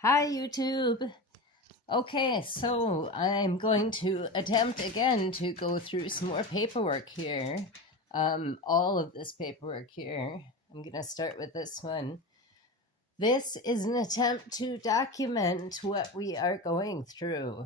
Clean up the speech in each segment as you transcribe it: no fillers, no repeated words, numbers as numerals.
Hi, YouTube. Okay, so I'm going to attempt again to go through some more paperwork here. All of this paperwork here. I'm going to start with this one. This is an attempt to document what we are going through.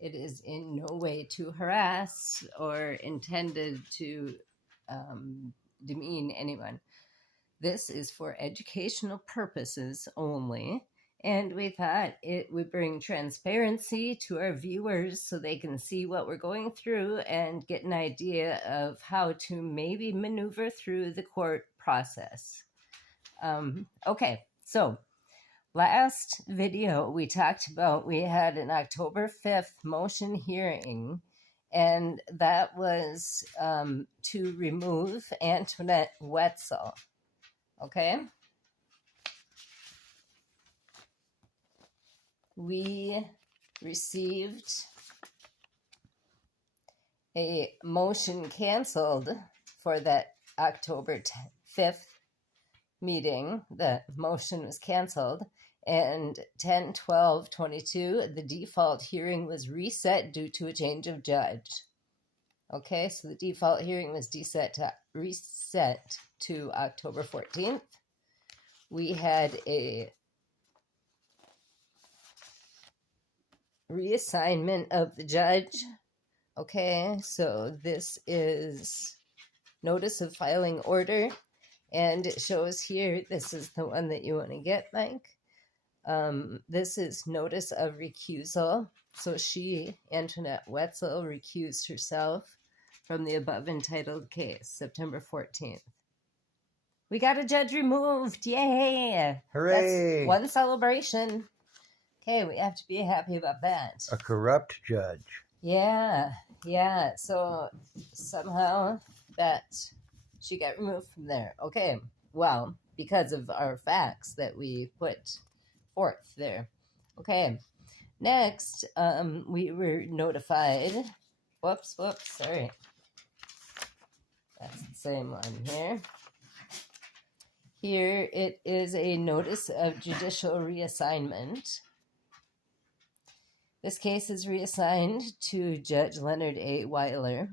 It is in no way to harass or intended to demean anyone. This is for educational purposes only. And we thought it would bring transparency to our viewers so they can see what we're going through and get an idea of how to maybe maneuver through the court process. Okay, so last video we talked about, we had an October 5th motion hearing, and that was to remove Antoinette Wetzel. Okay. We received a motion canceled for that October 5th meeting. The motion was canceled, and 10/12/22, the default hearing was reset due to a change of judge. Okay, so the default hearing was reset to October 14th. We had a reassignment of the judge. Okay, so this is notice of filing order, and it shows here, this is the one that you want to get, Mike. This is notice of recusal. So she, Antoinette Wetzel, recused herself from the above entitled case, September 14th. We got a judge removed. Yay! Hooray! That's one celebration. Okay, we have to be happy about that. A corrupt judge. Yeah. So somehow that she got removed from there. Okay, well, because of our facts that we put forth there. Okay, next, we were notified. Whoops, sorry. That's the same one here. Here it is a notice of judicial reassignment. This case is reassigned to Judge Leonard A. Weiler,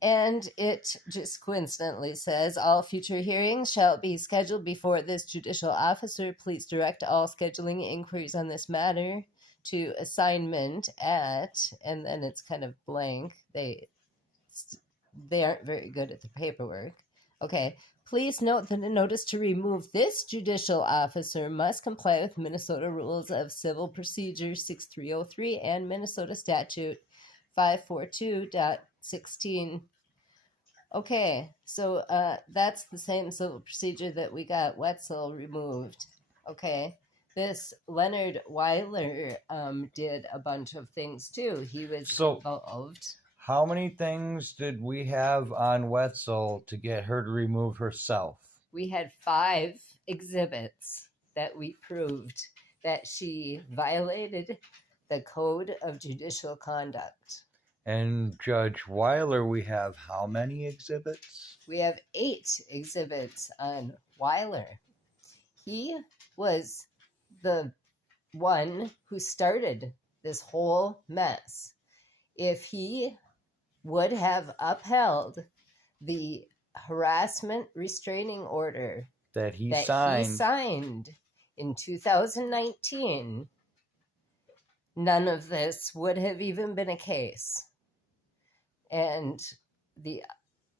and it just coincidentally says, all future hearings shall be scheduled before this judicial officer. Please direct all scheduling inquiries on this matter to assignment at, and then it's kind of blank. They aren't very good at the paperwork. Okay. Please note that a notice to remove this judicial officer must comply with Minnesota Rules of Civil Procedure 6303 and Minnesota Statute 542.16. Okay, so that's the same civil procedure that we got Wetzel removed. Okay, this Leonard Weiler did a bunch of things too. He was involved. How many things did we have on Wetzel to get her to remove herself? We had 5 exhibits that we proved that she violated the Code of Judicial Conduct. And Judge Weiler, we have how many exhibits? We have 8 exhibits on Weiler. He was the one who started this whole mess. If he would have upheld the harassment restraining order that he signed in 2019, none of this would have even been a case. And the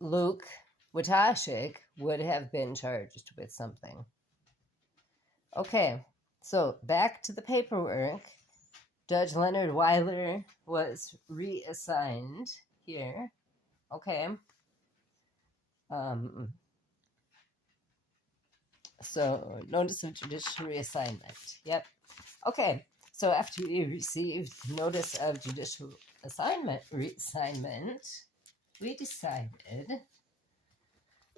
Luke Watashik would have been charged with something. Okay, so back to the paperwork. Judge Leonard Weiler was reassigned here. Okay. So notice of judicial reassignment. Yep. Okay. So after we received notice of judicial reassignment, we decided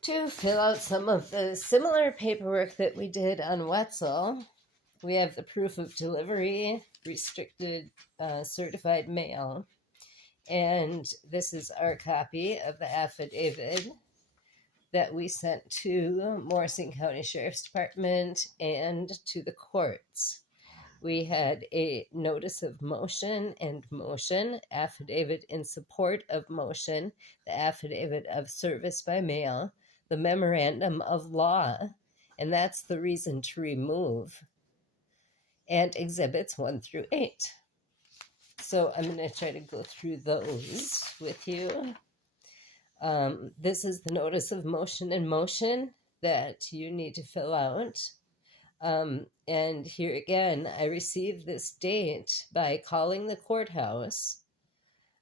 to fill out some of the similar paperwork that we did on Wetzel. We have the proof of delivery, restricted certified mail. And this is our copy of the affidavit that we sent to Morrison County Sheriff's Department and to the courts. We had a notice of motion and motion, affidavit in support of motion, the affidavit of service by mail, the memorandum of law, and that's the reason to remove, and exhibits 1 through 8. So I'm going to try to go through those with you. This is the notice of motion and motion that you need to fill out. And here again, I received this date by calling the courthouse.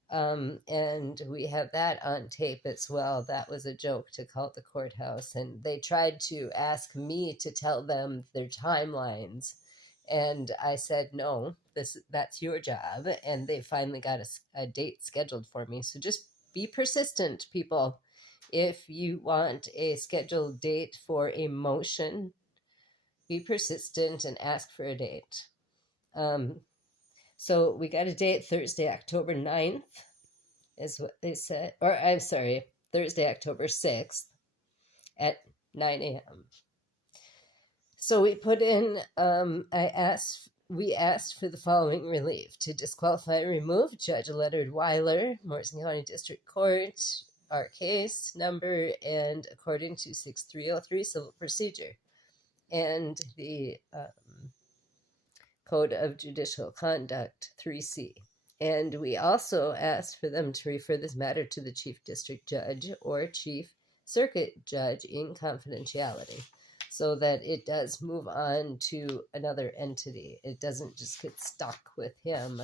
And we have that on tape as well. That was a joke to call the courthouse. And they tried to ask me to tell them their timelines. And I said, no, that's your job. And they finally got a date scheduled for me. So just be persistent, people. If you want a scheduled date for a motion, be persistent and ask for a date. So we got a date Thursday, October 9th, is what they said. Or I'm sorry, Thursday, October 6th at 9 a.m. So we put in, we asked for the following relief: to disqualify and remove Judge Leonard Weiler, Morrison County District Court, our case number, and according to 6303 Civil Procedure, and the Code of Judicial Conduct 3C. And we also asked for them to refer this matter to the Chief District Judge or Chief Circuit Judge in confidentiality, so that it does move on to another entity. It doesn't just get stuck with him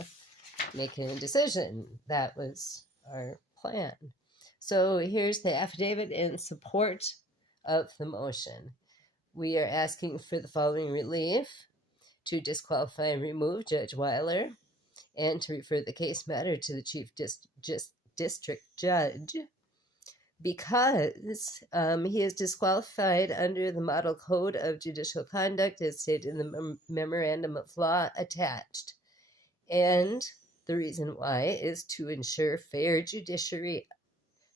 making a decision. That was our plan. So here's the affidavit in support of the motion. We are asking for the following relief: to disqualify and remove Judge Weiler, and to refer the case matter to the Chief District Judge, because he is disqualified under the Model Code of Judicial Conduct as stated in the Memorandum of Law attached. And the reason why is to ensure fair judiciary,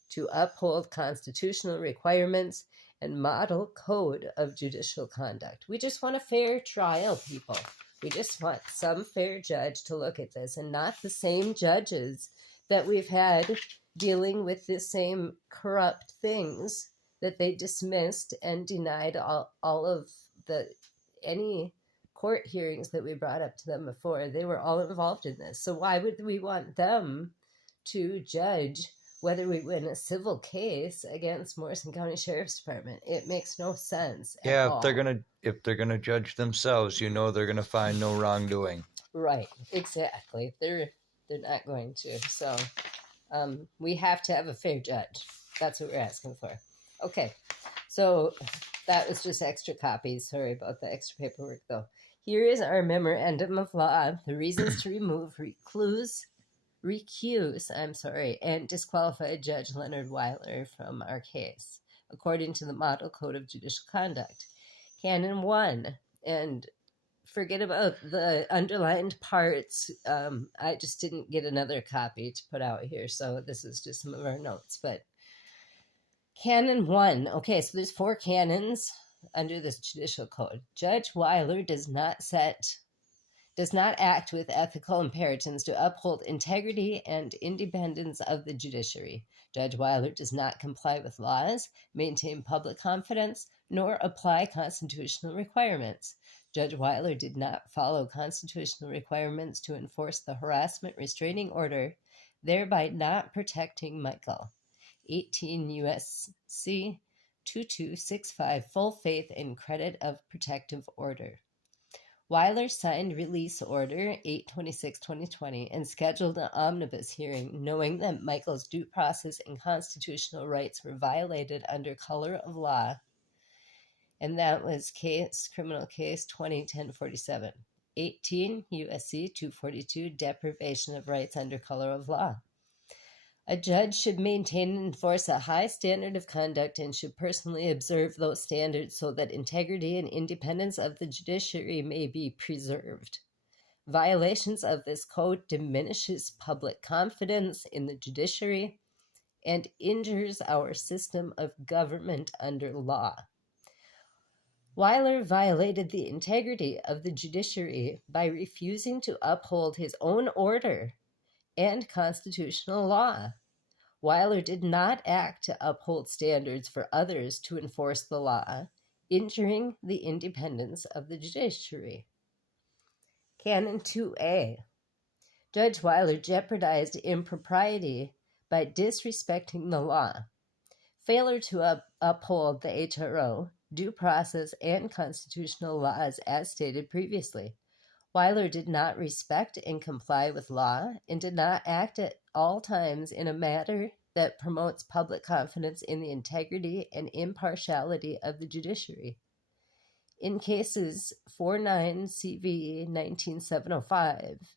to uphold constitutional requirements and Model Code of Judicial Conduct. We just want a fair trial, people. We just want some fair judge to look at this, and not the same judges that we've had dealing with the same corrupt things that they dismissed and denied all of any court hearings that we brought up to them before. They were all involved in this. So why would we want them to judge whether we win a civil case against Morrison County Sheriff's Department? It makes no sense at all. If they're gonna judge themselves, they're gonna find no wrongdoing. Right, exactly. They're not going to. So we have to have a fair judge. That's what we're asking for. Okay, so that was just extra copies. Sorry about the extra paperwork, though. Here is our memorandum of law: the reasons to remove, recuse, and disqualify Judge Leonard Weiler from our case, according to the Model Code of Judicial Conduct. Canon 1, and forget about the underlined parts. I just didn't get another copy to put out here, so this is just some of our notes. But Canon 1, okay, so there's 4 canons under this judicial code. Judge Weiler does not act with ethical imperatives to uphold integrity and independence of the judiciary. Judge Weiler does not comply with laws, maintain public confidence, nor apply constitutional requirements. Judge Weiler did not follow constitutional requirements to enforce the harassment restraining order, thereby not protecting Michael. 18 U.S.C. 2265, full faith and credit of protective order. Weiler signed release order 8/26/2020 and scheduled an omnibus hearing, knowing that Michael's due process and constitutional rights were violated under color of law. And that was criminal case 20-1047. 18 U.S.C. 242, deprivation of rights under color of law. A judge should maintain and enforce a high standard of conduct and should personally observe those standards so that integrity and independence of the judiciary may be preserved. Violations of this code diminishes public confidence in the judiciary and injures our system of government under law. Weiler violated the integrity of the judiciary by refusing to uphold his own order and constitutional law. Weiler did not act to uphold standards for others to enforce the law, injuring the independence of the judiciary. Canon 2A. Judge Weiler jeopardized impropriety by disrespecting the law. Failure to uphold the HRO, due process, and constitutional laws as stated previously. Weiler did not respect and comply with law and did not act at all times in a manner that promotes public confidence in the integrity and impartiality of the judiciary. In cases 49 CV 19705,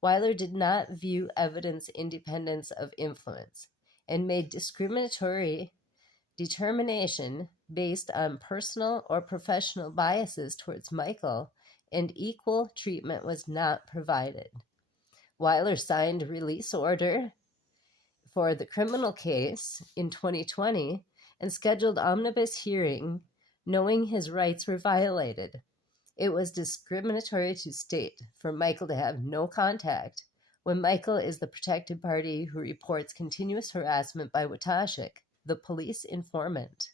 Weiler did not view evidence independence of influence and made discriminatory determination based on personal or professional biases towards Michael, and equal treatment was not provided. Weiler signed a release order for the criminal case in 2020 and scheduled omnibus hearing knowing his rights were violated. It was discriminatory to state for Michael to have no contact when Michael is the protected party who reports continuous harassment by Wetzel, the police informant.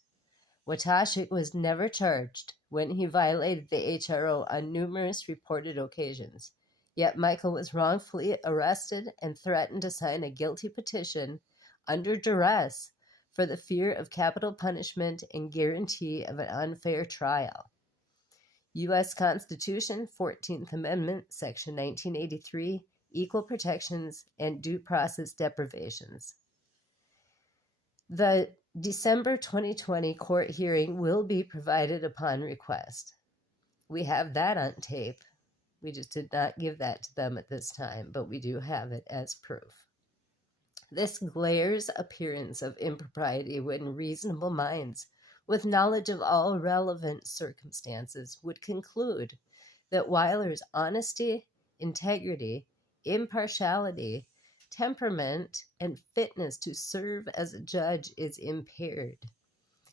Wetzel was never charged when he violated the HRO on numerous reported occasions, yet Michael was wrongfully arrested and threatened to sign a guilty petition under duress for the fear of capital punishment and guarantee of an unfair trial. U.S. Constitution, 14th Amendment, Section 1983, Equal Protections and Due Process Deprivations. The December 2020 court hearing will be provided upon request. We have that on tape. We just did not give that to them at this time, but we do have it as proof. This glares appearance of impropriety when reasonable minds, with knowledge of all relevant circumstances, would conclude that Weiler's honesty, integrity, impartiality, temperament, and fitness to serve as a judge is impaired.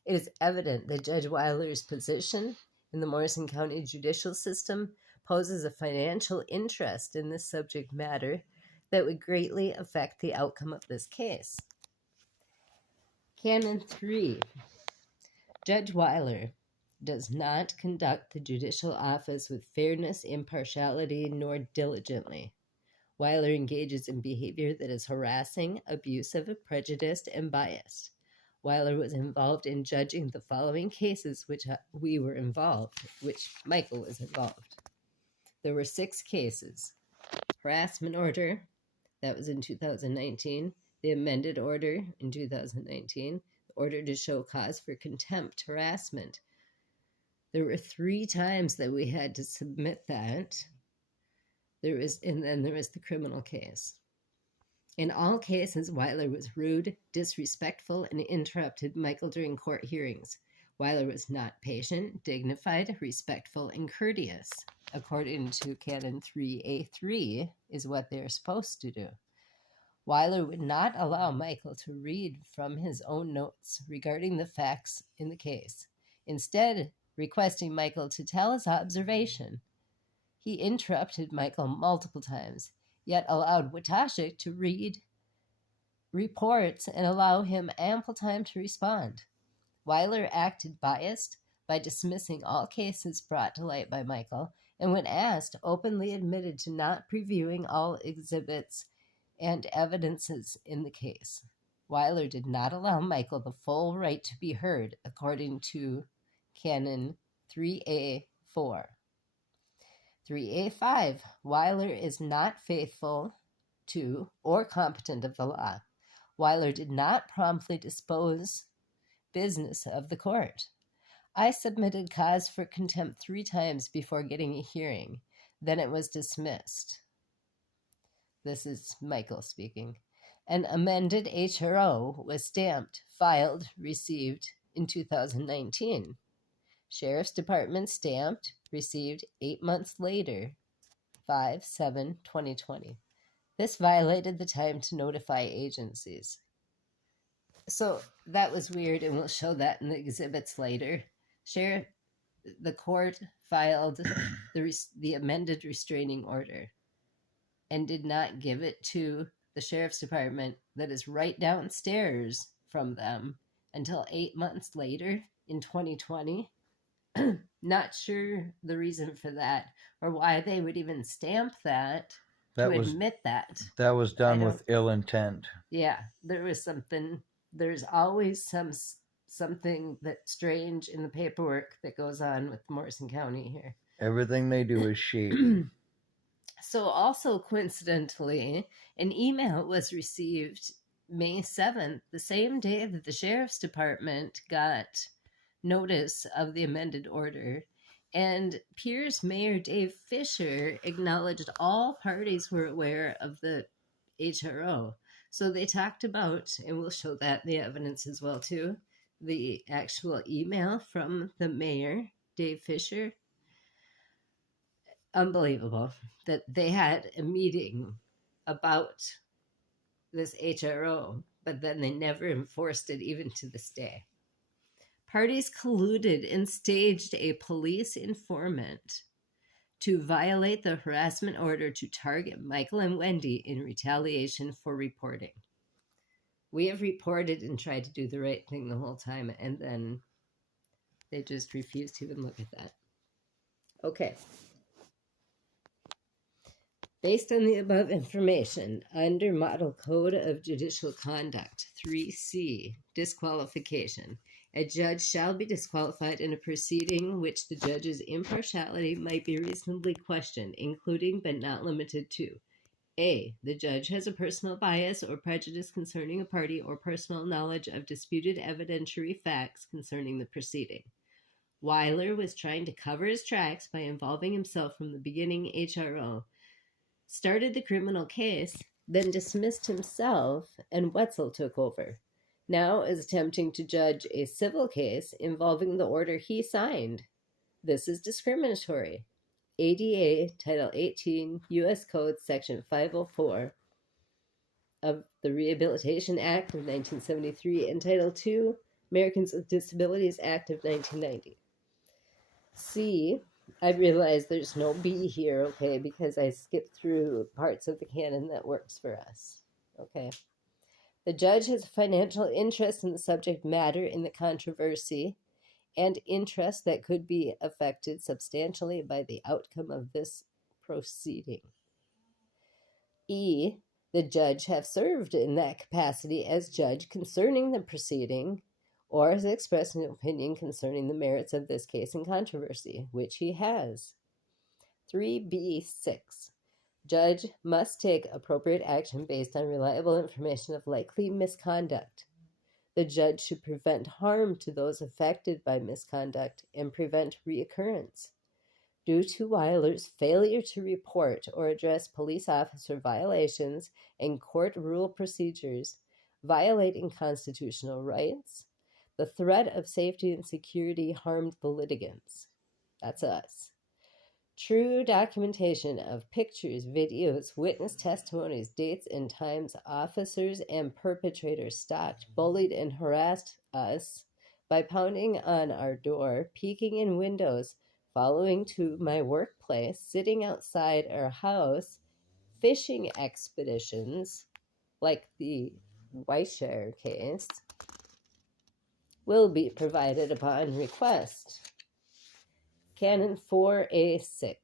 It is evident that Judge Weiler's position in the Morrison County judicial system poses a financial interest in this subject matter that would greatly affect the outcome of this case. Canon 3. Judge Weiler does not conduct the judicial office with fairness, impartiality, nor diligently. Weiler engages in behavior that is harassing, abusive, prejudiced, and biased. Weiler was involved in judging the following cases which Michael was involved. There were 6 cases. Harassment order, that was in 2019. The amended order in 2019. The order to show cause for contempt, harassment. There were 3 times that we had to submit that. And then there was the criminal case. In all cases, Weiler was rude, disrespectful, and interrupted Michael during court hearings. Weiler was not patient, dignified, respectful, and courteous, according to Canon 3A3, is what they're supposed to do. Weiler would not allow Michael to read from his own notes regarding the facts in the case, instead requesting Michael to tell his observation. He interrupted Michael multiple times, yet allowed Wetzel to read reports and allow him ample time to respond. Weiler acted biased by dismissing all cases brought to light by Michael, and when asked, openly admitted to not previewing all exhibits and evidences in the case. Weiler did not allow Michael the full right to be heard, according to Canon 3A4. 3A5, Weiler is not faithful to or competent of the law. Weiler did not promptly dispose business of the court. I submitted cause for contempt 3 times before getting a hearing. Then it was dismissed. This is Michael speaking. An amended HRO was stamped, filed, received in 2019. Sheriff's Department stamped, received 8 months later, 5/7/2020. This violated the time to notify agencies. So that was weird, and we'll show that in the exhibits later. the court filed the amended restraining order and did not give it to the sheriff's department that is right downstairs from them until 8 months later in 2020. Not sure the reason for that or why they would even stamp that to admit that. That was done with ill intent. Yeah, there was something. There's always something that's strange in the paperwork that goes on with Morrison County here. Everything they do is shady. So also coincidentally, an email was received May 7th, the same day that the sheriff's department got notice of the amended order. And Pierce Mayor Dave Fisher acknowledged all parties were aware of the HRO. So they talked about, and we'll show that the evidence as well too, the actual email from the mayor, Dave Fisher. Unbelievable that they had a meeting about this HRO, but then they never enforced it even to this day. Parties colluded and staged a police informant to violate the harassment order to target Michael and Wendy in retaliation for reporting. We have reported and tried to do the right thing the whole time, and then they just refused to even look at that. Okay. Based on the above information, under Model Code of Judicial Conduct 3C, disqualification, a judge shall be disqualified in a proceeding which the judge's impartiality might be reasonably questioned, including but not limited to: A, the judge has a personal bias or prejudice concerning a party or personal knowledge of disputed evidentiary facts concerning the proceeding. Weiler was trying to cover his tracks by involving himself from the beginning HRO, started the criminal case, then dismissed himself, and Wetzel took over. Now is attempting to judge a civil case involving the order he signed. This is discriminatory. ADA Title 18 U.S. Code Section 504 of the Rehabilitation Act of 1973 and Title 2 Americans with Disabilities Act of 1990. C, I realize there's no B here, okay, because I skipped through parts of the canon that works for us, okay. The judge has a financial interest in the subject matter in the controversy and interest that could be affected substantially by the outcome of this proceeding. E, the judge have served in that capacity as judge concerning the proceeding or has expressed an opinion concerning the merits of this case in controversy, which he has. 3B6. Judge must take appropriate action based on reliable information of likely misconduct. The judge should prevent harm to those affected by misconduct and prevent reoccurrence. Due to Weiler's failure to report or address police officer violations and court rule procedures violating constitutional rights, the threat of safety and security harmed the litigants. That's us. True documentation of pictures, videos, witness testimonies, dates, and times officers and perpetrators stalked, bullied, and harassed us by pounding on our door, peeking in windows, following to my workplace, sitting outside our house, fishing expeditions, like the Weiler case, will be provided upon request. Canon 4A6.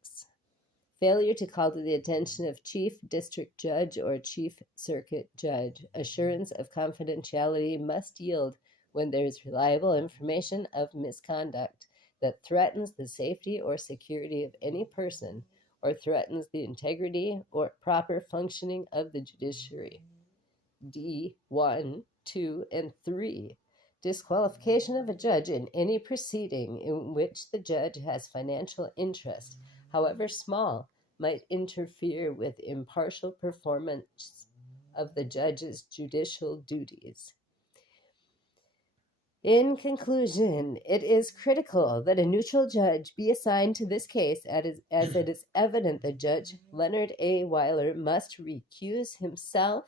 Failure to call to the attention of Chief District Judge or Chief Circuit Judge. Assurance of confidentiality must yield when there is reliable information of misconduct that threatens the safety or security of any person or threatens the integrity or proper functioning of the judiciary. D1, 2, and 3. Disqualification of a judge in any proceeding in which the judge has financial interest, however small, might interfere with impartial performance of the judge's judicial duties. In conclusion, it is critical that a neutral judge be assigned to this case as it is evident that Judge Leonard A. Weiler must recuse himself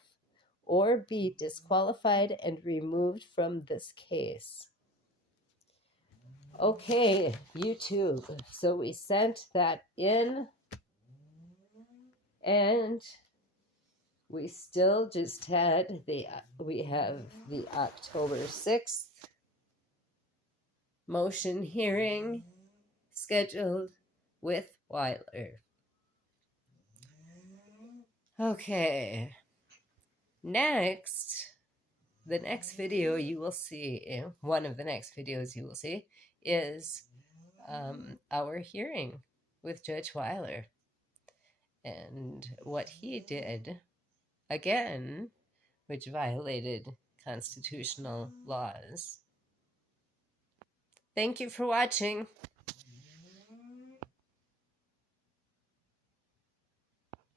or be disqualified and removed from this case. Okay, YouTube. So we sent that in, and we still just had we have the October 6th motion hearing scheduled with Weiler. Okay, next, the next video you will see, one of the next videos you will see, is our hearing with Judge Weiler and what he did, again, which violated constitutional laws. Thank you for watching.